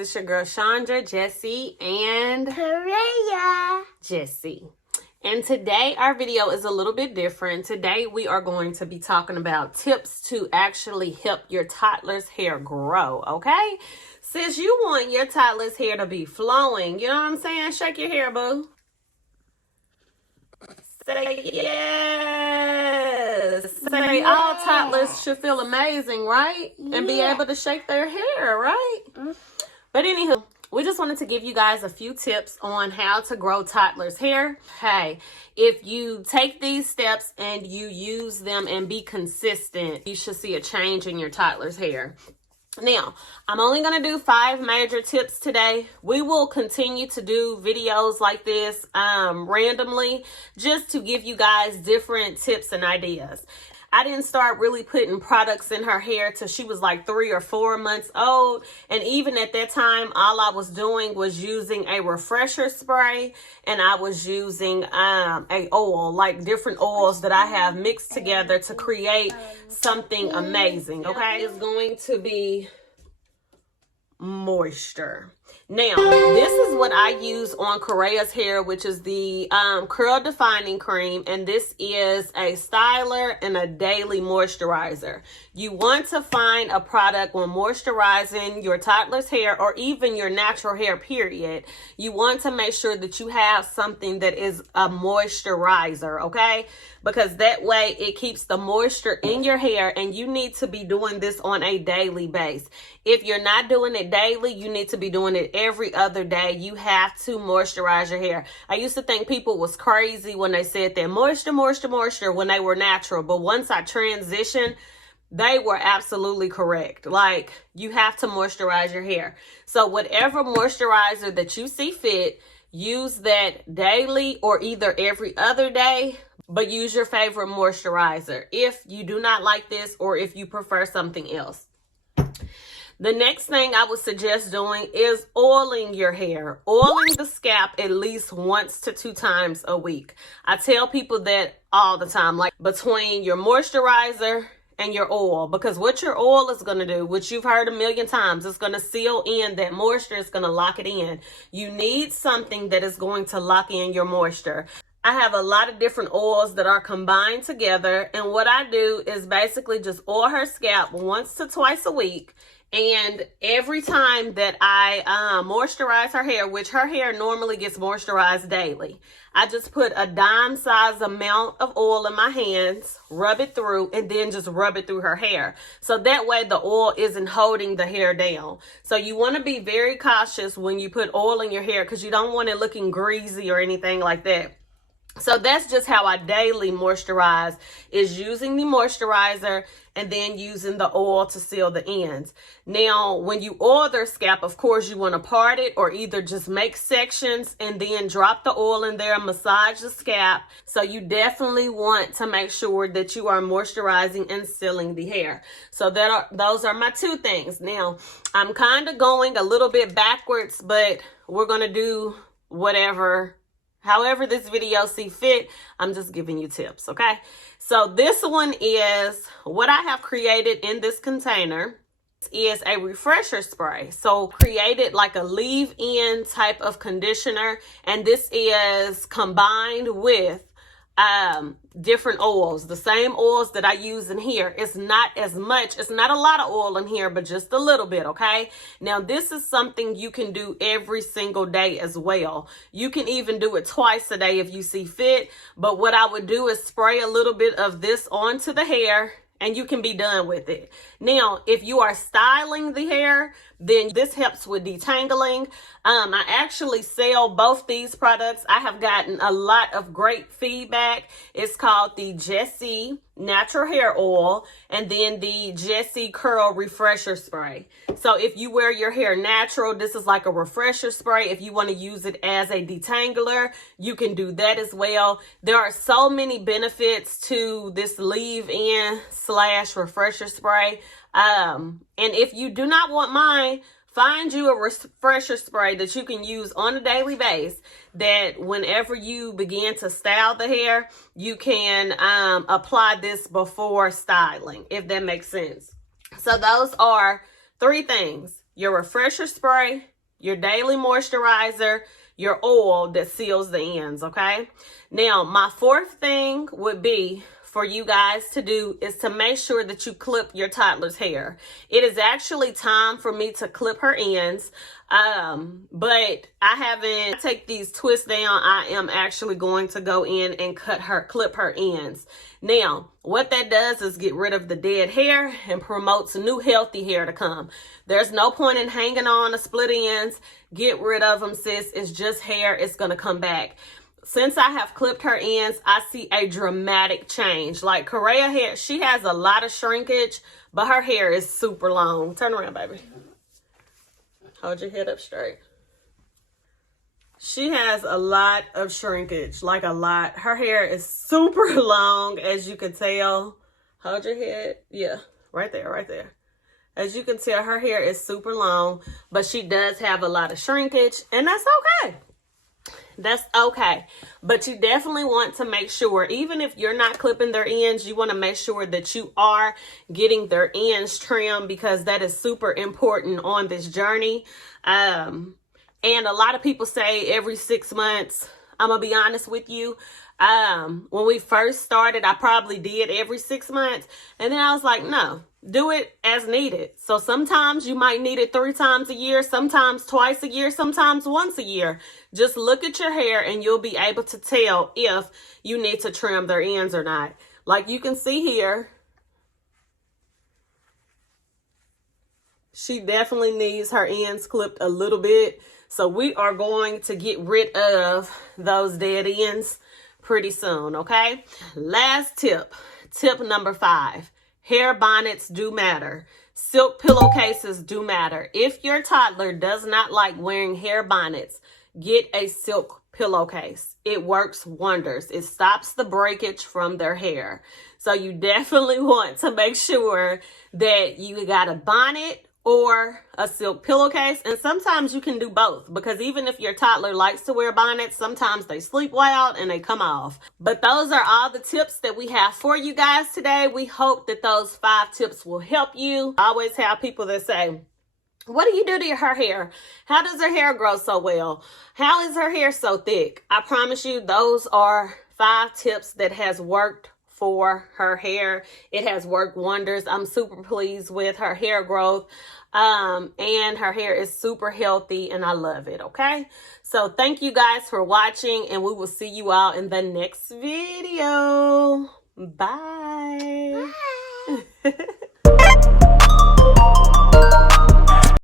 it's your girl Chandrajesse and Jesse. And today our video is a little bit different. Today we are going to be talking about tips to actually help your toddler's hair grow, okay? Since you want your toddler's hair to be flowing, you know what I'm saying? Shake your hair, boo. Say yes. Say all toddlers should feel amazing, right? And be able to shake their hair, right? But anywho, we just wanted to give you guys a few tips on how to grow toddlers' hair. Hey, if you take these steps and you use them and be consistent, you should see a change in your toddler's hair. Now, I'm only going to do 5 major tips today. We will continue to do videos like this randomly just to give you guys different tips and ideas. I didn't start really putting products in her hair till she was like 3 or 4 months old. And even at that time, all I was doing was using a refresher spray, and I was using a oil, like different oils that I have mixed together to create something amazing. Okay, it's going to be moisture. Now, this is what I use on Korea's hair, which is the curl defining cream, and this is a styler and a daily moisturizer. You want to find a product when moisturizing your toddler's hair or even your natural hair, period. You want to make sure that you have something that is a moisturizer, okay? Because that way it keeps the moisture in your hair, and you need to be doing this on a daily basis. If you're not doing it daily, you need to be doing it every other day. You have to moisturize your hair. I used to think people was crazy when they said that moisture when they were natural. But once I transitioned, they were absolutely correct. Like, you have to moisturize your hair. So whatever moisturizer that you see fit, use that daily or either every other day, but use your favorite moisturizer if you do not like this or if you prefer something else. The next thing I would suggest doing is oiling your hair. Oiling the scalp at least 1 to 2 times a week. I tell people that all the time, like between your moisturizer and your oil, because what your oil is going to do, which you've heard a million times, it's going to seal in that moisture. It's going to lock it in. You need something that is going to lock in your moisture. I have a lot of different oils that are combined together, and what I do is basically just oil her scalp 1 to 2 a week. And every time that I moisturize her hair, which her hair normally gets moisturized daily, I just put a dime size amount of oil in my hands, rub it through, and then just rub it through her hair. So that way the oil isn't holding the hair down. So you want to be very cautious when you put oil in your hair, because you don't want it looking greasy or anything like that. So that's just how I daily moisturize, is using the moisturizer and then using the oil to seal the ends. Now, when you oil their scalp, of course, you want to part it or either just make sections and then drop the oil in there, massage the scalp. So you definitely want to make sure that you are moisturizing and sealing the hair. So those are my 2 things. Now, I'm kind of going a little bit backwards, but we're going to do however this video see fit. I'm just giving you tips, okay? So this one is what I have created in this container. Is a refresher spray. So created like a leave-in type of conditioner, and this is combined with different oils, the same oils that I use in here. It's not as much, it's not a lot of oil in here, but just a little bit, okay? Now, this is something you can do every single day as well. You can even do it twice a day if you see fit, but what I would do is spray a little bit of this onto the hair, and you can be done with it. Now, if you are styling the hair, then this helps with detangling. I actually sell both these products. I have gotten a lot of great feedback. It's called the Jesse Natural Hair Oil and then the Jesse Curl Refresher Spray. So if you wear your hair natural, this is like a refresher spray. If you want to use it as a detangler, you can do that as well. There are so many benefits to this leave-in / refresher spray. And if you do not want mine, find you a refresher spray that you can use on a daily basis, that whenever you begin to style the hair, you can apply this before styling, if that makes sense. So those are 3 things: your refresher spray, your daily moisturizer, your oil that seals the ends, okay? Now, my fourth thing would be for you guys to do is to make sure that you clip your toddler's hair. It is actually time for me to clip her ends, but I haven't take these twists down. I am actually going to go in and clip her ends. Now, what that does is get rid of the dead hair and promotes new healthy hair to come. There's no point in hanging on the split ends. Get rid of them, sis. It's just hair. It's going to come back. Since I have clipped her ends, I see a dramatic change. Like Correa hair, she has a lot of shrinkage, but her hair is super long. Turn around, baby. Hold your head up straight. She has a lot of shrinkage, like a lot. Her hair is super long, as you can tell. Hold your head. Yeah, right there, right there. As you can tell, her hair is super long, but she does have a lot of shrinkage, and that's okay. That's okay. But you definitely want to make sure, even if you're not clipping their ends, you want to make sure that you are getting their ends trimmed, because that is super important on this journey. And a lot of people say every 6 months. I'm going to be honest with you. When we first started, I probably did every 6 months. And then I was like, no, do it as needed. So sometimes you might need it 3 times a year, sometimes twice a year, sometimes once a year. Just look at your hair and you'll be able to tell if you need to trim their ends or not. Like you can see here, she definitely needs her ends clipped a little bit. So we are going to get rid of those dead ends pretty soon, okay? Last tip, tip number 5. Hair bonnets do matter. Silk pillowcases do matter. If your toddler does not like wearing hair bonnets, get a silk pillowcase. It works wonders. It stops the breakage from their hair. So you definitely want to make sure that you got a bonnet or a silk pillowcase. And sometimes you can do both, because even if your toddler likes to wear bonnets, sometimes they sleep well and they come off. But those are all the tips that we have for you guys today. We hope that those 5 tips will help you. I always have people that say, what do you do to her hair? How does her hair grow so well? How is her hair so thick? I promise you, those are 5 tips that has worked for her hair. It has worked wonders. I'm super pleased with her hair growth. And her hair is super healthy and I love it. Okay. So thank you guys for watching, and we will see you all in the next video. Bye. Bye.